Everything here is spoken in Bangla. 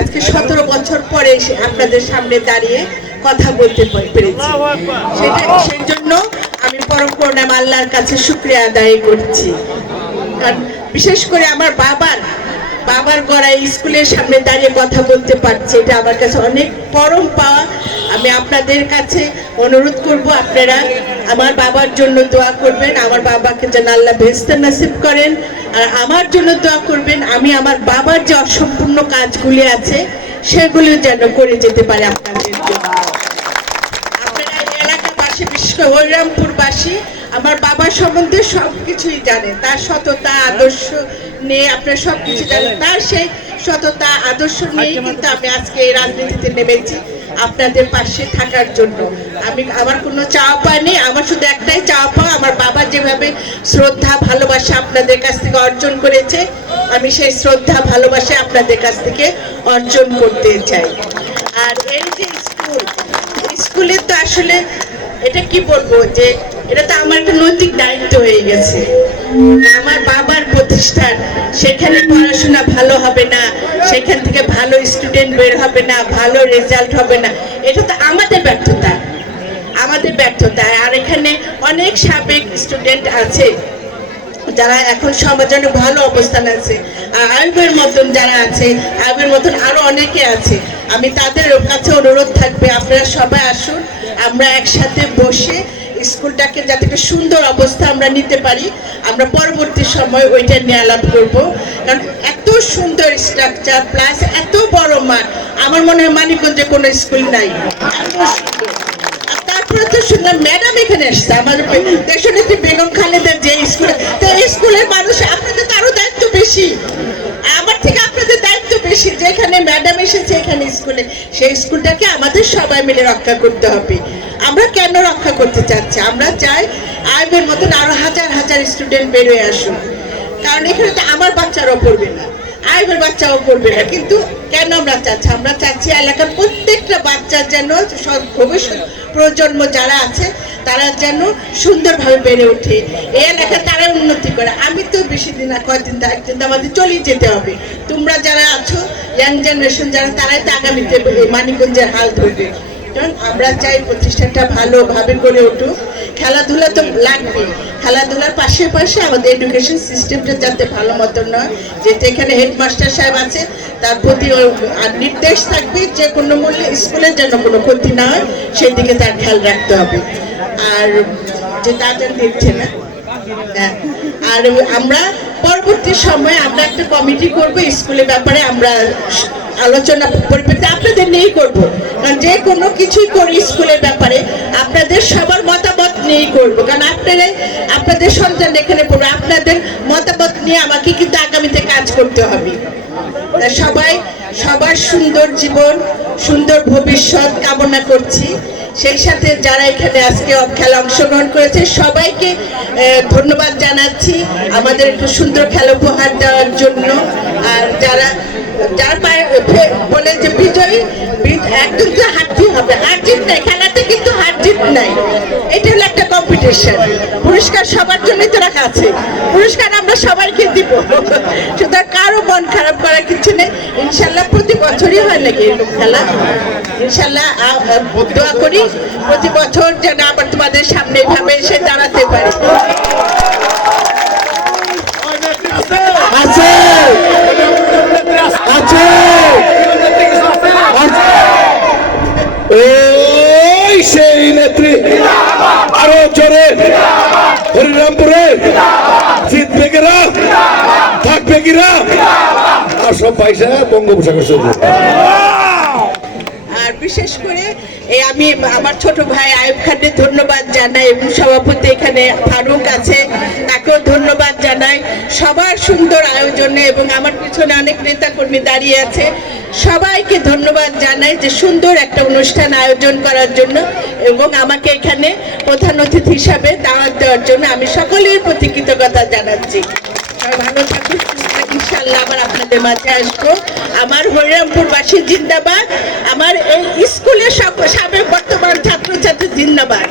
আজকে সতেরো বছর পরে আপনাদের সামনে দাঁড়িয়ে কথা বলতে পেরেছি। সেটা সেই জন্য আমি পরম করুণাম আল্লাহর কাছে শুক্রিয়া আদায় করছি। কারণ বিশেষ করে আমার বাবার বাবার গড়াই স্কুলের সামনে দাঁড়িয়ে কথা বলতে পারছি। এটা আমার কাছে অনেক পরম পাওয়া। আমি আপনাদের কাছে অনুরোধ করব আপনারা আমার বাবার জন্য দোয়া করবেন আমার বাবাকে যেন আল্লাহ ভেস্তে নাসিব করেন আর আমার জন্য দোয়া করবেন আমি আমার বাবার যে অসম্পূর্ণ কাজগুলি আছে সেগুলো যেন করে যেতে পারে আপনাদের জন্য। আপনারা এলাকাবাসী হরিরামপুরবাসী আমার বাবার সম্বন্ধে সব কিছুই জানেন। তার সততা আদর্শ নিয়ে আপনার সব কিছু জানেন। তার সেই সততা আদর্শ নিয়ে কিন্তু আমি আজকে এই রাজনীতিতে নেমেছি। আপনাদের পাশে থাকার জন্য। আমি, আমার কোনো চাওয়া পাওয়া নেই, আমার শুধু একটাই চাওয়া পাওয়া আমার বাবা যেভাবে শ্রদ্ধা, ভালোবাসা আপনাদের কাছ থেকে অর্জন করেছে, আমি সেই শ্রদ্ধা, ভালোবাসা আপনাদের কাছ থেকে অর্জন করতে চাই। আর এই যে স্কুল, স্কুলে তো আসলে এটা কি বলব যে, এটা তো আমার একটা নৈতিক দায়িত্ব হয়ে গেছে। আমার বাবার প্রতিষ্ঠান, সেখানে পড়াশোনা ভালো হবে না, সেখান থেকে ভালো স্টুডেন্ট বের হবে না, ভালো রেজাল্ট হবে না। এটা তো আমাদের ব্যর্থতা আমাদের ব্যর্থতা। আর এখানে অনেক সাবেক স্টুডেন্ট আছে, যারা এখন সমাজে অনেক ভালো অবস্থান আছে। আর আয়ুবের মতন যারা আছে, আয়ুবের মতন আরও অনেকে আছে। আমি তাদের কাছে অনুরোধ থাকবে, আপনারা সবাই আসুন, আমরা একসাথে বসে স্কুলটাকে যাতে একটা সুন্দর অবস্থা আমরা নিতে পারি, আমরা পরবর্তী সময় ওইটা নিয়ে আলাপ করব। কারণ এত সুন্দর স্ট্রাকচার প্লাস এত বড় মাঠ, আমার মনে হয় মানিকগঞ্জে কোনো স্কুল নাই। তো স্কুলের মানুষ আপনাদের তো আরও দায়িত্ব বেশি। আমার থেকে আপনাদের দায়িত্ব বেশি, যেখানে ম্যাডাম এসেছে এখানে স্কুলে, সেই স্কুলটাকে আমাদের সবাই মিলে রক্ষা করতে হবে। আমরা কেন করতে চাচ্ছি। আমরা চাই আইবের মতন আরও হাজার হাজার স্টুডেন্ট বেরোয় আসুন কারণ এখানে তো আমার বাচ্চারাও পড়বে না আইবের বাচ্চাও পড়বে না। কিন্তু কেন আমরা চাচ্ছি? আমরা চাচ্ছি এলাকার প্রত্যেকটা বাচ্চা যেন সব ভবিষ্যৎ প্রজন্ম যারা আছে, তারা যেন সুন্দরভাবে বেড়ে ওঠে। এই এলাকায় তারা উন্নতি করে। আমি তো বেশি দিন না, কয়েকদিন তো আমাদের চলেই যেতে হবে। তোমরা যারা আছো ইয়াং জেনারেশন যারা, তারাই তো আগামীতে মানিকগঞ্জের হাল ধরবে। কারণ আমরা চাই প্রতিষ্ঠানটা ভালোভাবে গড়ে উঠুক। খেলাধুলা তো লাগবে। খেলাধুলার পাশে পাশে আমাদের এডুকেশন সিস্টেমটা যাতে ভালো মতন নয় যেহেতু এখানে হেডমাস্টার সাহেব আছে, তার প্রতি নির্দেশ থাকবে যে কোনো মূল্যে স্কুলের জন্য কোনো ক্ষতি না হয় সেই দিকে তার খেয়াল রাখতে হবে। আর যে তাদের দেখছে না। হ্যাঁ। আর আমরা পরবর্তী সময়ে আমরা একটা কমিটি করব, স্কুলের ব্যাপারে আমরা আলোচনা পরিপ্রেক্ষিতে আপনাদের নিয়েই করব। কারণ যে কোনো কিছুই করি স্কুলের ব্যাপারে, আপনাদের সবার মতামত নিয়েই করব। কারণ আপনারা আপনাদের সন্তান এখানে পড়বে, আপনাদের মতামত নিয়ে আমাকে কিন্তু আগামীতে কাজ করতে হবে। সবাই, সবার সুন্দর জীবন, সুন্দর ভবিষ্যৎ কামনা করছি। সেই সাথে যারা এখানে আজকে খেলা অংশগ্রহণ করেছে, সবাইকে ধন্যবাদ জানাচ্ছি আমাদের একটু সুন্দর খেলা উপহার দেওয়ার জন্য। আর যারা, যার পায়ে বলে যে, বিজয়ী একদম তো হাঁটতে হবে। আর জিত খেলাতে কিন্তু হার নাই। এটা হলো একটা কম্পিটিশন পুরস্কার সবার জন্যই তো রাখা আছে। পুরস্কার আমরা সবাইকে দিব। সুতরাং কারও মন খারাপ করার কিছু নেই। ইনশাল্লাহ প্রতি বছরই হয় নাকি এরকম খেলা? ইনশাল্লাহ দোয়া করি প্রতি বছর যেন আবার তোমাদের সামনে এভাবে এসে দাঁড়াতে পারি। আছে সেই নেত্রী আরও জোরে হরিরামপুরে জিতবে কিরা? থাকবে কিরা? আর সব পয়সা বঙ্গোপসাগর চলবে আর বিশেষ করে এই আমি আমার ছোট ভাই আয়ুব খানকে ধন্যবাদ জানাই এবং সভাপতি এখানে ফারুক আছে, তাকেও ধন্যবাদ জানাই। সবার সুন্দর আয়োজনে এবং আমার পিছনে অনেক নেতা কর্মী দাঁড়িয়ে আছে। সবাইকে ধন্যবাদ জানাই যে সুন্দর একটা অনুষ্ঠান আয়োজন করার জন্য এবং আমাকে এখানে প্রধান অতিথি হিসাবে দাওয়াত দেওয়ার জন্য আমি সকলের প্রতি কৃতজ্ঞতা জানাচ্ছি। ভালো থাকুন ইনশাল্লাহ আবার আপনাদের মাঝে আসব। আমার হরিরামপুরবাসী জিন্দাবাদ। আমার এই স্কুলের সব সাবেক বর্তমান ছাত্রছাত্রী জিন্দাবাদ।